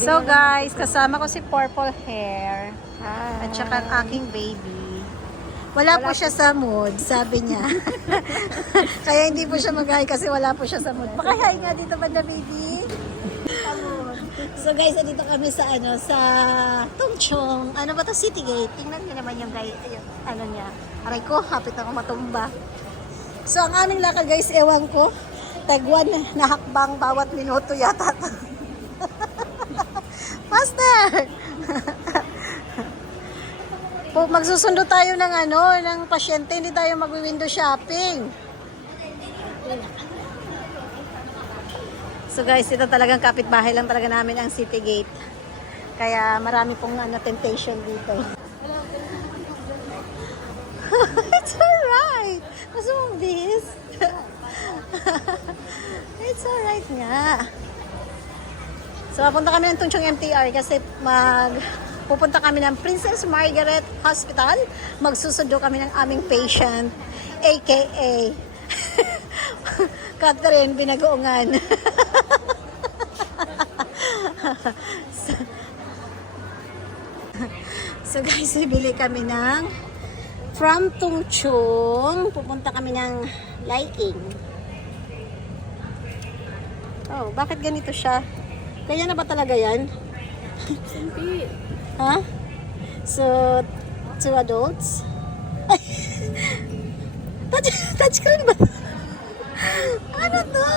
So guys, kasama ko si Purple Hair at saka ang aking baby. Wala po siya sa mood, sabi niya. Kaya hindi po siya mag-hi kasi wala po siya sa mood. Paka-hi nga dito banda, baby. So guys, dito kami sa sa Tungchong. Ano ba to? City Gate. Tingnan niyo naman yung guys, ano niya. Aray ko, hapit ako matumba. So ang aming lakad guys, ewan ko. Tagwan na hakbang bawat minuto yata. Master! Magsusundo tayo ng ng pasyente, hindi tayo mag-window shopping. So guys, ito talagang kapitbahay lang talaga namin ang City Gate. Kaya marami pong temptation dito. It's alright! Gusto mong bis? It's alright nga. So, papunta kami ng Tungchong MTR kasi pupunta kami ng Princess Margaret Hospital. Magsusundo kami ng aming patient, aka Catherine Binagoongan. So guys, bibili kami ng from Tungchong. Pupunta kami ng Liking. Oh, bakit ganito siya? Kaya na ba talaga yan? Hindi. Ha? So, 2 adults? Touchscreen ba? Ano to?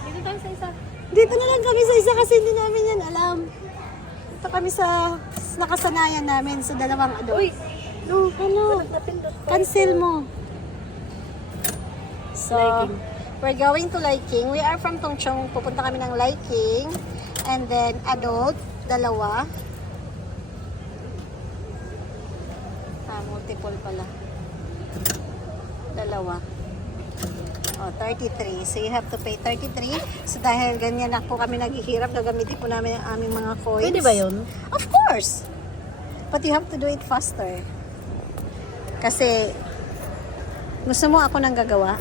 Dito tayo sa isa. Dito na lang kami sa isa kasi hindi namin yan alam. Dito kami sa nakasanayan namin sa 2 adults. Uy! No, ano? Cancel mo. So, Liking. we're going to Liking. We are from Tungchong. Pupunta kami ng Liking. And then, adult, 2. Multiple pala. 2. Oh, 33. So, you have to pay 33. So, dahil ganyan na po kami naghihirap, gagamitin po namin ang aming mga coins. Pwede ba yun? Of course! But you have to do it faster. Kasi, gusto mo ako nang gagawa?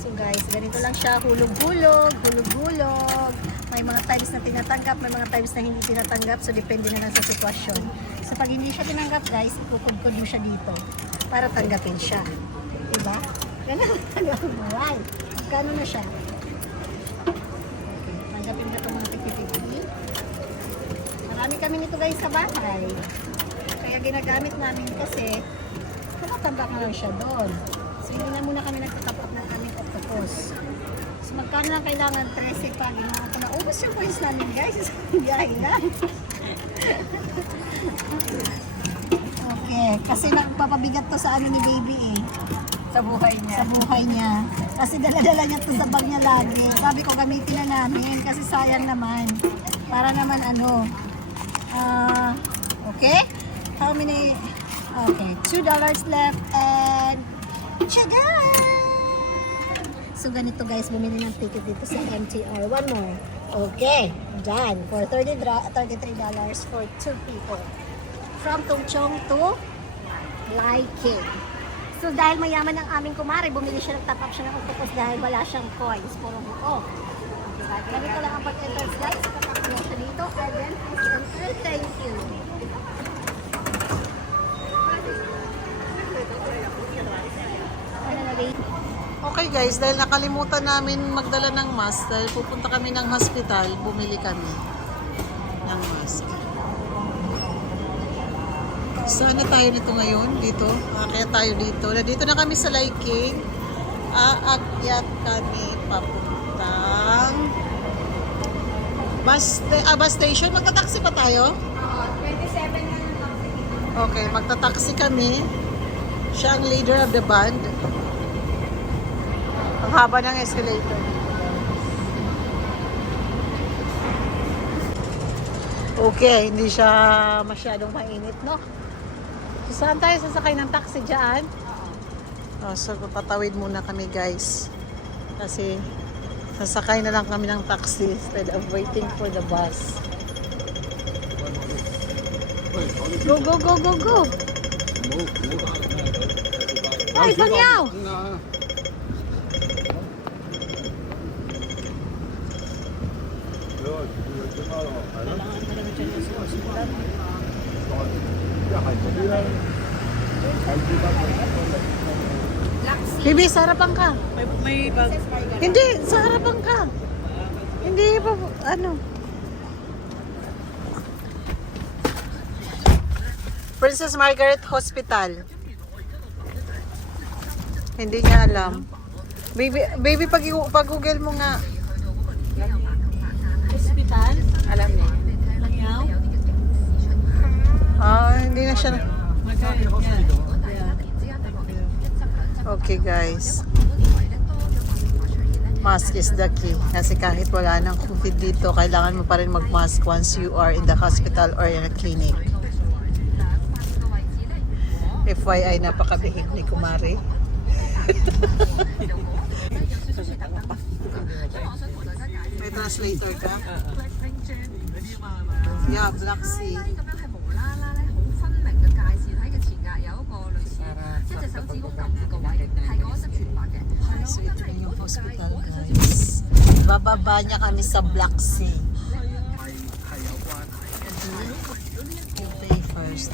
So guys, ganito lang siya, hulog-hulog, hulog-hulog. May mga times na tinatanggap, may mga times na hindi tinatanggap, so depende na lang sa sitwasyon. So pag hindi siya tinanggap guys, ikukudkod mo siya dito para tanggapin siya. Diba? Ganun ang buhay. Gano'n na siya. Okay, tanggapin mo itong mga tikitiki. Marami kami nito guys sa bahay. Kaya ginagamit namin kasi tumatambak na lang siya doon. So hindi na muna kami nagtatap up ng aming octopus. So magkano lang kailangan? 13 pa. Ginawa ko na. Ubus yung points namin guys. Biyahe lang. Okay. Kasi nagpapabigat to sa ni baby eh. Sa buhay niya. Sa buhay niya. Kasi dala-dala niya to sa bag niya lagi. Sabi ko gamitin na namin kasi sayang naman. Para naman okay? How many? Okay, $2 left and tchadan! So ganito guys, bumili ng ticket dito sa MTR. One more. Okay, done. For $33 for 2 people. From Tungchong to Liking. So dahil mayaman ang aming kumare, bumili siya ng top up siya ng octopus dahil wala siyang coins. Puro buo. Okay, ganito lang ang pag-entrance guys. Patapos na siya dito. And then, please enter. Thank you. Okay guys, dahil nakalimutan namin magdala ng mask, dahil pupunta kami ng hospital, bumili kami ng mask. Saan na tayo nito ngayon? Dito? Kaya tayo dito. Nandito na kami sa Liking. Aakyat kami papuntang bus station. Magta-taxi pa tayo? 27 na lang. Okay, magta-taxi kami. Siya ang leader of the band. Ang haba ng escalator. Okay, hindi siya masyadong mainit, no? So, saan tayo sasakay ng taxi dyan? Oh, so, patawid muna kami, guys. Kasi, sasakay na lang kami ng taxi instead of waiting for the bus. Go, go, go, go, go! Ay, Panyaw! Kailangan talaga dyan yung sa hospital. Bibi, sa harapan ka. May bag. Hindi, sa harapan ka. Hindi pa, ano. Princess Margaret Hospital. Hindi niya alam. Baby, pag-google mo nga. Hospital? Alam niya. Lanyaw? Hindi na siya. Magkano yan? Okay, guys. Mask is the key. Kasi kahit wala ng COVID dito, kailangan mo pa rin mag-mask once you are in the hospital or in a clinic. FYI, napakabihig ni Kumari. May translator ka? Yeah, Black Sea. So ito na yung hospital, guys. Bababa niya kami sa Black Sea. You pay first.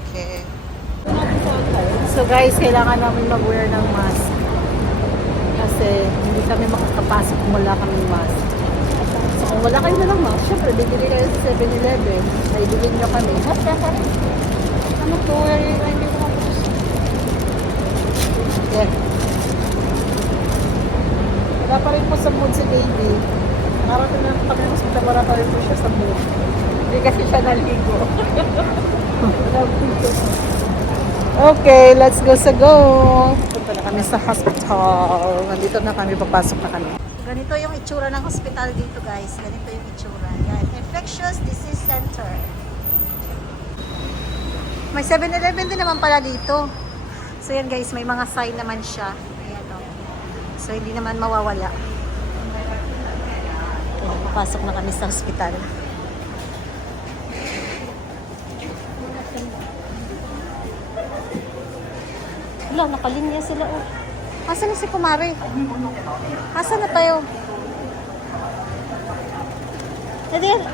Okay. So guys, kailangan namin mag-wear ng mask. Kasi hindi kami makakapasok kung wala kaming mask. So kung wala kayo na ng mask, syempre bibili kayo sa 7-Eleven. Ay, bilhin nyo kami. Ano to? Hindi ko mapapos. Yeah. Wala pa rin po sa mood si baby. Nakarating na kami sa laboratory po siya sa mood. Hindi kasi siya naligo. Okay, let's go sa go. Punta na kami sa hospital. Nandito na kami, papasok na kami. Ganito yung itsura ng hospital dito, guys. Ganito yung itsura. Yan, Infectious Disease Center. May 7-Eleven din naman pala dito. So yan guys, may mga sign naman siya. Ayan o. So hindi naman mawawala. Okay, papasok na kami sa hospital. Wala, nakalinya sila oh. Asan na si Kumari? Asan na tayo?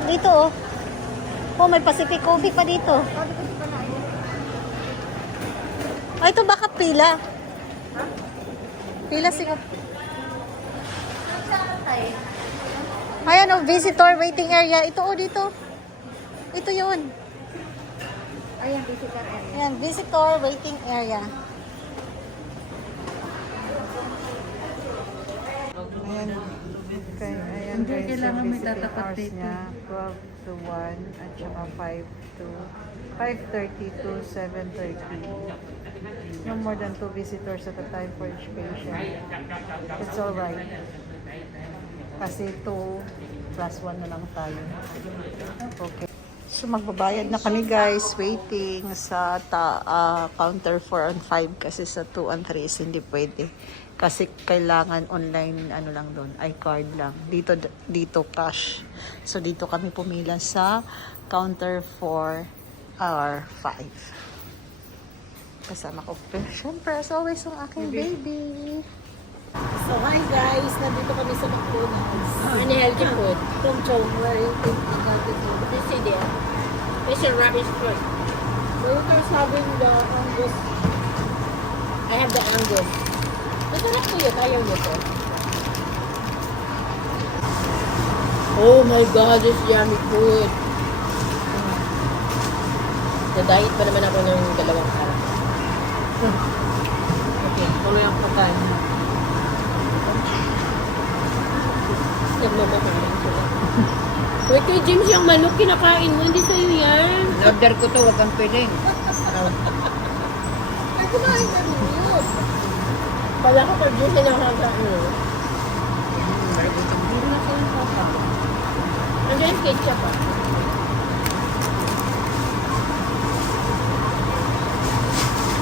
Dito oh. Oh, may Pacific Coffee pa dito. Ay, ito baka pila. Pila siya. Ayan oh, visitor waiting area. Ito oh, dito. Ito yun. Ayan, visitor area. Ayan, visitor waiting area. Ayan. Okay, ayan Hindi, guys, kailangan yung may visiting tatapat hours dito. niya, 12 to 1 at saka 5:30 to 7:30. No more than 2 visitors at a time for each patient. It's alright. Kasi 2 plus 1 na lang tayo. Okay. So magbabayad na kami guys, waiting sa counter 4 and 5 kasi sa 2 and 3 is hindi pwede. Kasi kailangan online ano lang doon, iCard lang. Dito cash. So dito kami pumila sa counter 4 or 5. Kasama ko. Siyempre, as always, ang aking baby. So hi guys, nandito kami sa McDonald's. Unhealthy food. Chong where you think unhealthy food? This is there. This is rubbish food. Waiter's having the Angus. I have the Angus. Masarap po yun. Ayaw niyo to. Oh my God, this yummy food. Na-diet pa naman ako ng 2 araw. Okay, tuloy ang pagkain. Nagmamahalan sila. Wait, kay James, yung manok kinakain mo, hindi sa'yo yan. Order ko to, wag kang piling. Ay, kumain ka niyo. Pala ko pag James na nakakain. Hindi na kayo papa. Nandiyan yung ketchup ah.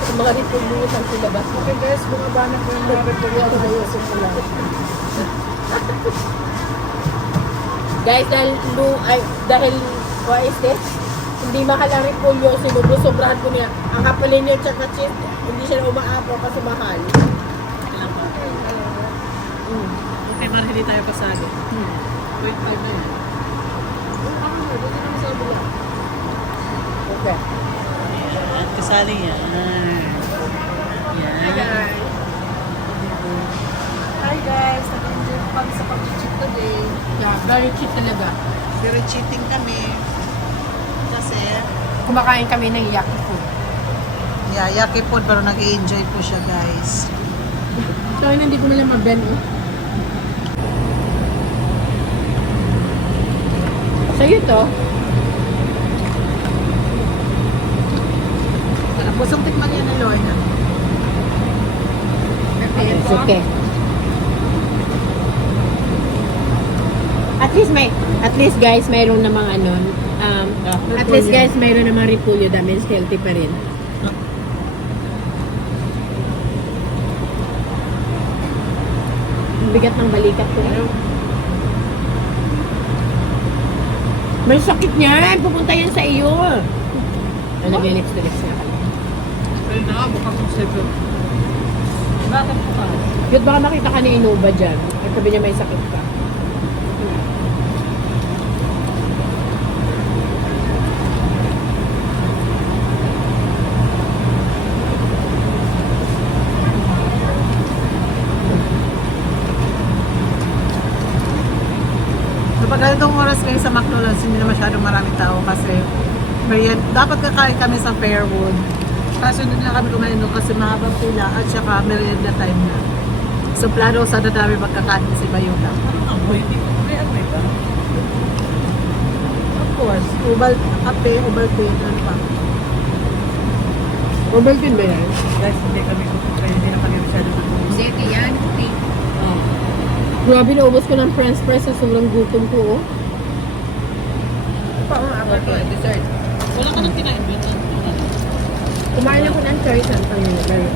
Yung mga ripulungan ang silabas. Okay guys, bumaba na po yung mga repolyo sa Yusuf ko lang. Guys, dahil what is this? Hindi mahal ang repolyo, sinubusobrahan ko niya. Ang kapalin niya tsaka cheese, hindi siya umaapo kasi mahal. Okay, para hindi tayo pasali. Wait, 5 na yun. Dito naman sa kabila. Okay. At kasali yan. Hi guys. Hi guys, nag-enjoy po kami sa pag-cheat today. Yeah, very cheap talaga. Pero cheating kami. Kasi, Kumakain kami ng yaki food. yeah, yaki food pero nag-i-enjoy po siya guys. So, yun, hindi ko na lang mag-blend eh. Sa'yo to. Busong tikman yan na Lorna. It's okay. At least guys, mayroon namang ano, at least guys, mayroon namang repolyo, that means healthy pa rin. Ang bigat ng balikat ko. May sakit niyan, pupunta yan sa iyo. Naglilips na pala. Pero na, bukas ang 7. Bakit po ka? Yun, baka makita ka ni Innova dyan. At sabi niya may sakit ka. Kapag ganitong oras kayo sa McDonald's, hindi na masyadong maraming tao kasi dapat kakain kami sa Fairwood. Kaso hindi na kami kumain doon kasi mahabang pila at saka merienda time na. So plano sana namin magkakain si Bayuda. Amoy, hindi ko may amoy ba? Of course, ubal kape, ubal tea, ano pa. Ovaltine ba yan? Guys, hindi kami kaya hindi na kami masyado matulog. Zete yan. Grabe, naubos ko ng french fries sa sobrang gutom ko. Oh. Okay, dessert. Wala ka nang kinain ba? Kumain ako ng choice ang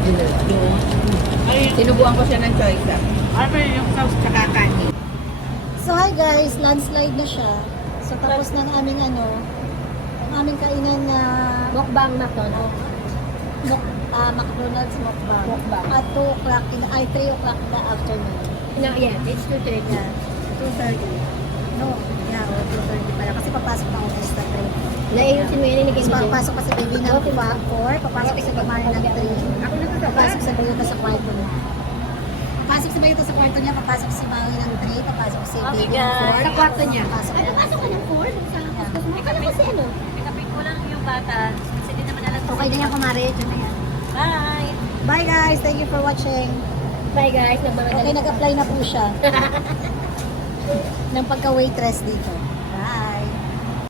dinner. Sinubuan ko siya ng choice. Ay, pa yung sauce tsaka kanin. So hi guys, landslide na siya. So tapos ng aming ang aming kainan na Mukbang na to, no? McDonald's mukbang. Mukbang. At 2 o'clock, 3 o'clock in the afternoon. No, yeah, it's 2:30. Yeah, 2:30. No, yeah, 2:30 pala. Kasi papasok na ako sa 3. Naiusin mo yan, Tapos papasok pa si baby ng 4, papasok si Kumari ng 3. Papasok si Bayuto sa kwarto niya. Papasok si Bayuto sa kwarto niya, papasok si Maui ng 3, papasok si baby ng 4. Sa kwarto niya. Papasok Ay, ng papasok ka ng 4? Akala ko si ano? Okay na yan, Kumari. Diyan na yan. Bye! Bye guys, thank you for watching. Bye guys, nagmamadali. Okay, nag-apply na po siya ng pagka-waitress dito.